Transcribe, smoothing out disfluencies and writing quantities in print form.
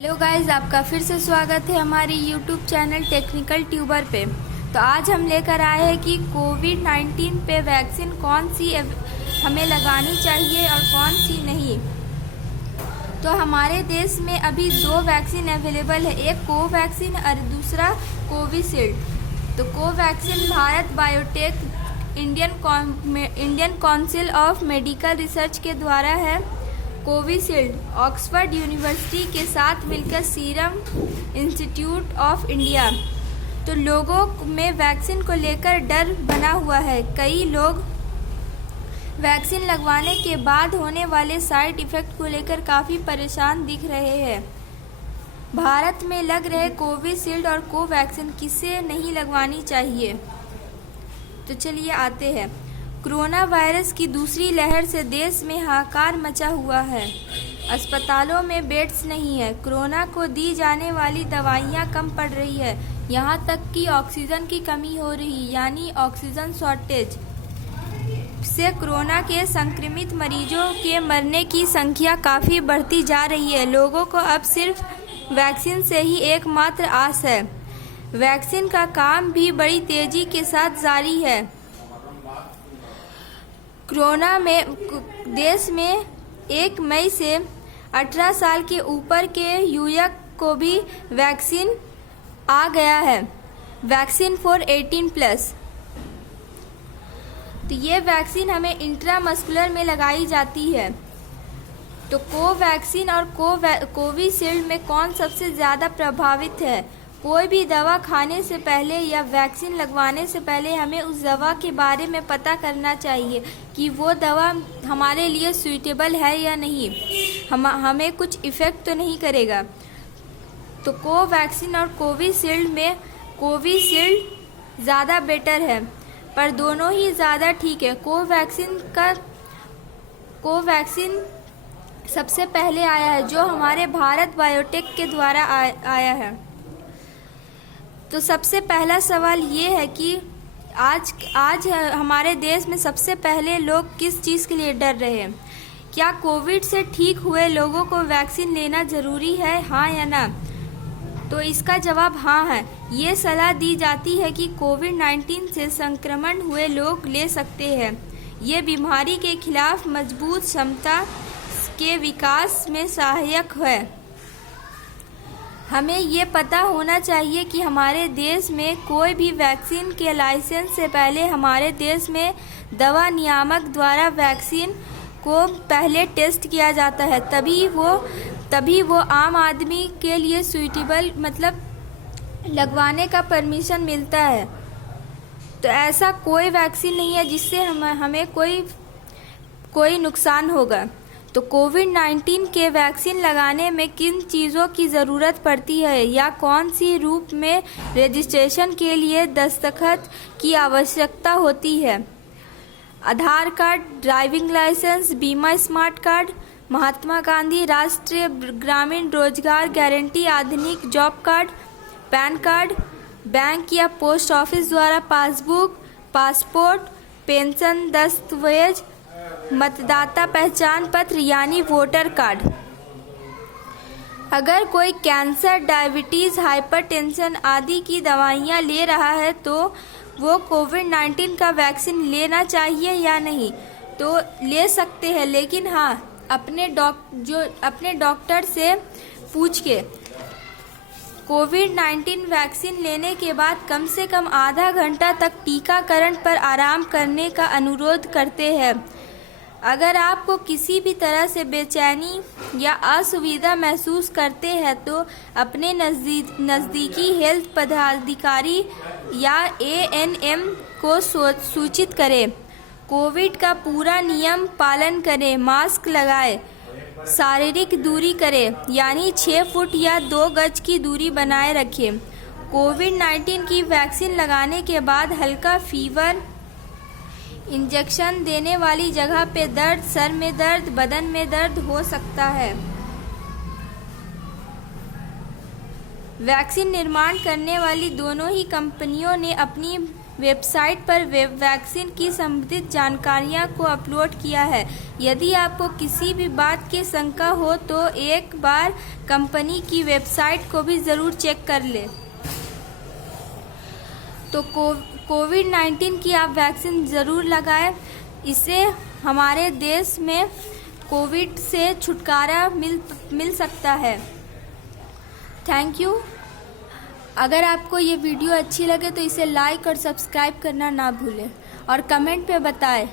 Hello guys, आपका फिर से स्वागत है हमारे यूट्यूब चैनल टेक्निकल ट्यूबर पे। तो आज हम लेकर आए हैं कि कोविड-19 पे वैक्सीन कौन सी हमें लगानी चाहिए और कौन सी नहीं। तो हमारे देश में अभी 2 वैक्सीन अवेलेबल है, एक कोवैक्सीन और दूसरा कोविशील्ड। तो Covaxin Bharat biotech Indian council of medical research के द्वारा है। कोविशील्ड ऑक्सफोर्ड यूनिवर्सिटी के साथ मिलकर सीरम इंस्टीट्यूट ऑफ इंडिया। तो लोगों में वैक्सीन को लेकर डर बना हुआ है। कई लोग वैक्सीन लगवाने के बाद होने वाले साइड इफ़ेक्ट को लेकर काफ़ी परेशान दिख रहे हैं। भारत में लग रहे कोविशील्ड और कोवैक्सीन किसे नहीं लगवानी चाहिए। तो चलिए आते हैं। कोरोना वायरस की दूसरी लहर से देश में हाहाकार मचा हुआ है। अस्पतालों में बेड्स नहीं है। कोरोना को दी जाने वाली दवाइयां कम पड़ रही है। यहां तक कि ऑक्सीजन की कमी हो रही, यानी ऑक्सीजन शॉर्टेज से कोरोना के संक्रमित मरीजों के मरने की संख्या काफ़ी बढ़ती जा रही है। लोगों को अब सिर्फ वैक्सीन से ही एकमात्र आस है। वैक्सीन का काम भी बड़ी तेजी के साथ जारी है। कोरोना में देश में 1 मई से 18 साल के ऊपर के युवक को भी वैक्सीन आ गया है, वैक्सीन फॉर 18+। तो ये वैक्सीन हमें इंट्रामस्कुलर में लगाई जाती है। तो कोवैक्सीन और कोविशील्ड में कौन सबसे ज़्यादा प्रभावित है? कोई भी दवा खाने से पहले या वैक्सीन लगवाने से पहले हमें उस दवा के बारे में पता करना चाहिए कि वो दवा हमारे लिए सूटेबल है या नहीं, हमें कुछ इफ़ेक्ट तो नहीं करेगा। तो कोवैक्सीन और कोविशील्ड में कोविशील्ड ज़्यादा बेटर है, पर दोनों ही ज़्यादा ठीक है। कोवैक्सीन सबसे पहले आया है, जो हमारे भारत बायोटेक के द्वारा आया है। तो सबसे पहला सवाल ये है कि आज हमारे देश में सबसे पहले लोग किस चीज़ के लिए डर रहे हैं? क्या कोविड से ठीक हुए लोगों को वैक्सीन लेना ज़रूरी है, हाँ या ना? तो इसका जवाब हाँ है। ये सलाह दी जाती है कि कोविड-19 से संक्रमण हुए लोग ले सकते हैं। ये बीमारी के खिलाफ मजबूत क्षमता के विकास में सहायक है। हमें ये पता होना चाहिए कि हमारे देश में कोई भी वैक्सीन के लाइसेंस से पहले हमारे देश में दवा नियामक द्वारा वैक्सीन को पहले टेस्ट किया जाता है, तभी वो आम आदमी के लिए सूटेबल मतलब लगवाने का परमिशन मिलता है। तो ऐसा कोई वैक्सीन नहीं है जिससे हमें कोई नुकसान होगा। तो कोविड-19 के वैक्सीन लगाने में किन चीज़ों की ज़रूरत पड़ती है या कौन सी रूप में रजिस्ट्रेशन के लिए दस्तखत की आवश्यकता होती है? आधार कार्ड, ड्राइविंग लाइसेंस, बीमा स्मार्ट कार्ड, महात्मा गांधी राष्ट्रीय ग्रामीण रोजगार गारंटी आधुनिक job card, pan card, bank या पोस्ट ऑफिस द्वारा पासबुक, पासपोर्ट, पेंशन दस्तावेज, मतदाता पहचान पत्र यानी वोटर कार्ड। अगर कोई कैंसर, डायबिटीज़, हाइपरटेंशन आदि की दवाइयाँ ले रहा है तो वो कोविड-19 का वैक्सीन लेना चाहिए या नहीं? तो ले सकते हैं, लेकिन हाँ अपने डॉक्टर से पूछ के। कोविड-19 वैक्सीन लेने के बाद कम से कम आधा घंटा तक टीकाकरण पर आराम करने का अनुरोध करते हैं। अगर आपको किसी भी तरह से बेचैनी या असुविधा महसूस करते हैं तो अपने नज़दीकी हेल्थ पदाधिकारी या ANM को सूचित करें। कोविड का पूरा नियम पालन करें, मास्क लगाएं, शारीरिक दूरी करें यानी 6 फुट या 2 गज की दूरी बनाए रखें। कोविड-19 की वैक्सीन लगाने के बाद हल्का फीवर, इंजेक्शन देने वाली जगह पे दर्द, सर में दर्द, बदन में दर्द हो सकता है। वैक्सीन निर्माण करने वाली दोनों ही कंपनियों ने अपनी वेबसाइट पर वैक्सीन की संबंधित जानकारियां को अपलोड किया है। यदि आपको किसी भी बात की शंका हो तो एक बार कंपनी की वेबसाइट को भी ज़रूर चेक कर ले। तो कोविड-19 की आप वैक्सीन ज़रूर लगाएं। इससे हमारे देश में कोविड से छुटकारा मिल सकता है। Thank you. अगर आपको ये वीडियो अच्छी लगे तो इसे लाइक और सब्सक्राइब करना ना भूलें और कमेंट पे बताएं।